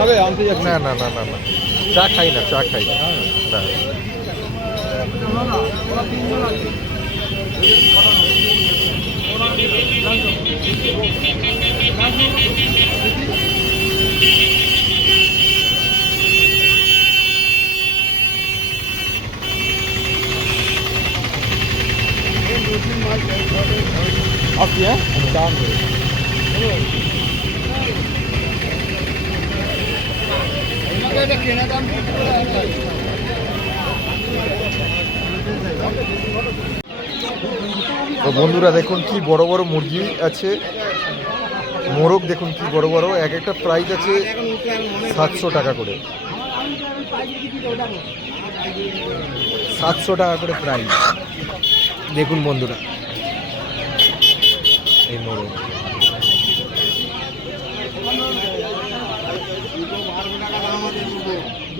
খাবে আনতে যাচ্ছি। না না না না না। চা খাই না চা খাই। না। না। আসছি হ্যাঁ তো বন্ধুরা দেখুন কি বড় বড় মুরগি আছে। মোরগ দেখুন কি বড় বড়। এক একটা প্রাইস আছে সাতশো টাকা করে। সাতশো টাকা করে প্রাইস দেখুন বন্ধুরা। এই মোরগ।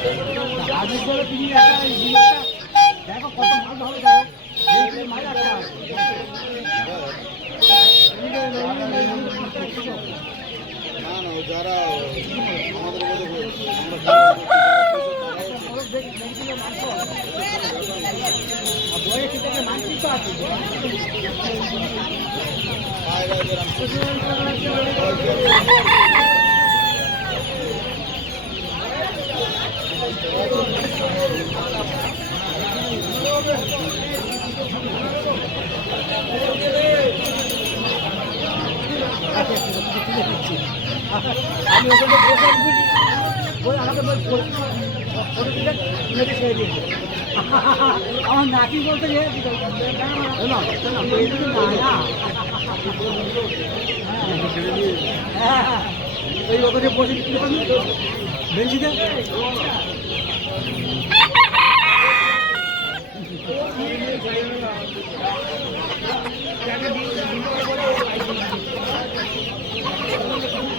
আছে একজনে চলে আস না না যারা আমাদের মধ্যে আমরা আমি ওখানে বসে বলে আমাকে বল- বল- ফটো তুলে নেটে ছেড়ে দিয়েছে। আমার নাতি বলতে যে বলছি। ওই ওখানে বসে? বেঞ্চিতে এই যে ডিম আমাদের কাছে আছে ডিম পারলে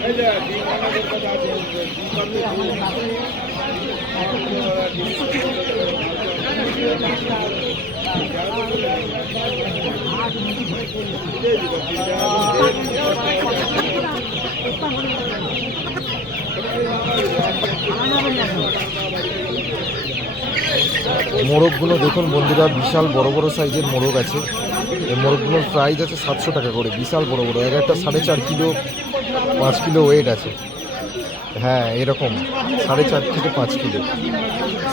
মোরগগুলো দেখুন বন্ধুরা বিশাল বড় বড় সাইজের মোরগ আছে। এই মোরগগুলোর প্রাইস আছে সাতশো টাকা করে, বিশাল বড় বড়। এক একটা সাড়ে চার কিলো, পাঁচ কিলো ওয়েট আছে। হ্যাঁ এরকম, সাড়ে চার থেকে পাঁচ কিলো।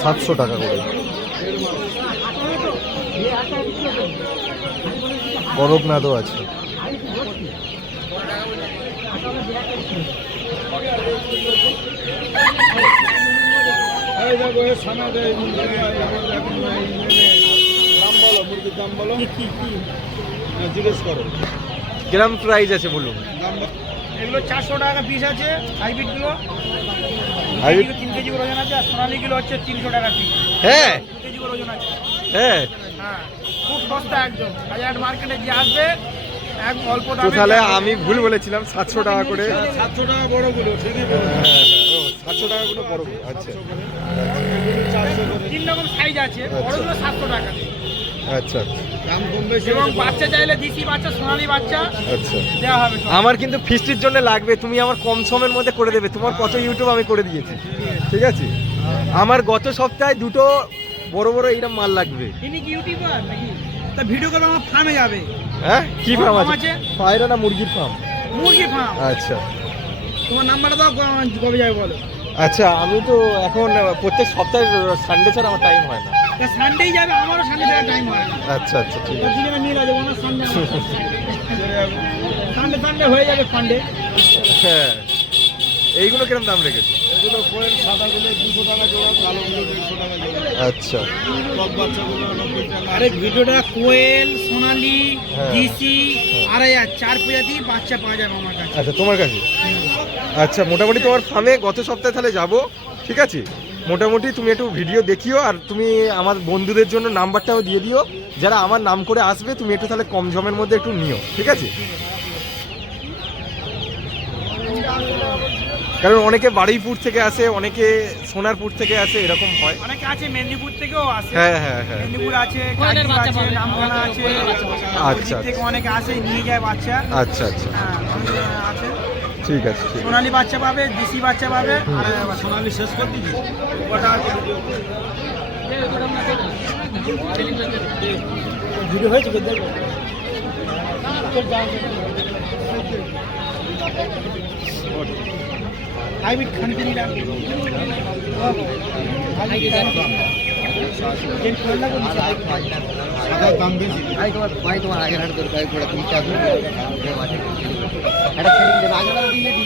সাতশো টাকা করে। করকনাথও আছে। সানা দেয় এখন এখন দাম বলো মুরগির দাম বলো। হ্যাঁ, জিজ্ঞেস করো। গ্রাম প্রাইস আছে বলুন। এগুলো চারশো টাকা পিস আছে হাইব্রিডগুলো। Hybrid? তিন কেজি ওজন আছে আর সোনালি গুলো হচ্ছে তিনশো টাকা পিস হ্যাঁ। কেজি ওজন আছে। হ্যাঁ। হ্যাঁ খুব সস্তা একদম। বাজার মার্কেটে যে আসবে এক অল্প দামে তাহলে আমি ভুল বলেছিলাম সাতশো টাকা করে। সাতশো টাকা বড়গুলো ঠিকই হ্যাঁ, বলেছ। হ্যাঁ, হ্যাঁ, ও, সাতশো টাকা করে বড় আচ্ছা। তিন রকম সাইজ আছে আচ্ছা। বড়গুলো সাতশো টাকা আচ্ছা আচ্ছা। দাম কম বেশি এবং বাচ্চা চাইলে দিশি বাচ্চা সোনালি বাচ্চা আচ্ছা। দেওয়া হবে আমার কিন্তু ফিস্টির জন্য লাগবে তুমি আমার কম সময়ের মধ্যে করে দেবে। তোমার কত ইউটিউব আমি করে দিয়েছি। ঠিক আছে? আমার গত সপ্তাহে দুটো বড় বড় এইরকম মাল লাগবে। ইনি কি ইউটিউবার নাকি? তা ভিডিও করলে আমার ফার্মে যাবে। হ্যাঁ? কি ফার্ম আছে? পায়রা না মুরগির ফার্ম মুরগি ফার্ম আচ্ছা। তোমার নাম্বারটা দাও কবে যাবে বলো। আচ্ছা আমি তো এখন প্রত্যেক সপ্তাহে সানডে ছাড়া আমার টাইম হয় না। সানডেই যাবে আমারও সানডে ছাড়া টাইম হয় না। আচ্ছা আচ্ছা ঠিক তার আছে মিল আছে ওনার সানডে সানডে সানডে হয়ে যাবে হ্যাঁ। এইগুলো দাম রেখেছে? এগুলো কোয়েল সাদাগুলো দুশো টাকা জোড়া কালোগুলো দেড়শো টাকা জোড়া। আচ্ছা। বাচ্চাগুলো নব্বই টাকা। আরে ভিডিওটা কোয়েল সোনালি হ্যাঁ। হ্যাঁ। আড়াই আর চার প্রজাতি বাচ্চা পাওয়া যাবে আমার কাছে। আচ্ছা তোমার কাছে? আচ্ছা মোটামুটি তোমার ফার্মে গত সপ্তাহে তাহলে যাব ঠিক আছে? মোটামুটি তুমি একটু ভিডিও দেখিও আর তুমি আমার বন্ধুদের জন্য নাম্বারটাও দিয়ে দিও যারা আমার নাম করে আসবে তুমি একটু তাহলে কম জমের মধ্যে একটু নিও ঠিক আছে? কারণ অনেকে বারুইপুর থেকে আসে অনেকে সোনারপুর থেকে আসে এরকম হয়। অনেকে আছে মেদিনীপুর থেকেও আসে। হ্যাঁ হ্যাঁ হ্যাঁ। মেদিনীপুর আছে আছে নামখানা আছে। আচ্ছা, থেকে অনেকে আসে নিয়ে যায় বাচ্চা। আচ্ছা আচ্ছা। হ্যাঁ আছে। ঠিক আছে সোনালি বাচ্চা পাবে দেশি বাচ্চা পাবে আর সোনালি শেষ করে দিবি। আছে ভিডিও হাইব্রিড খানকিনি রাখবে সাদার দাম বেশি। ভাই, তোমার ভাই, তোমার আগের হাট করে ভাই ঘোড়া তুমি চার একটা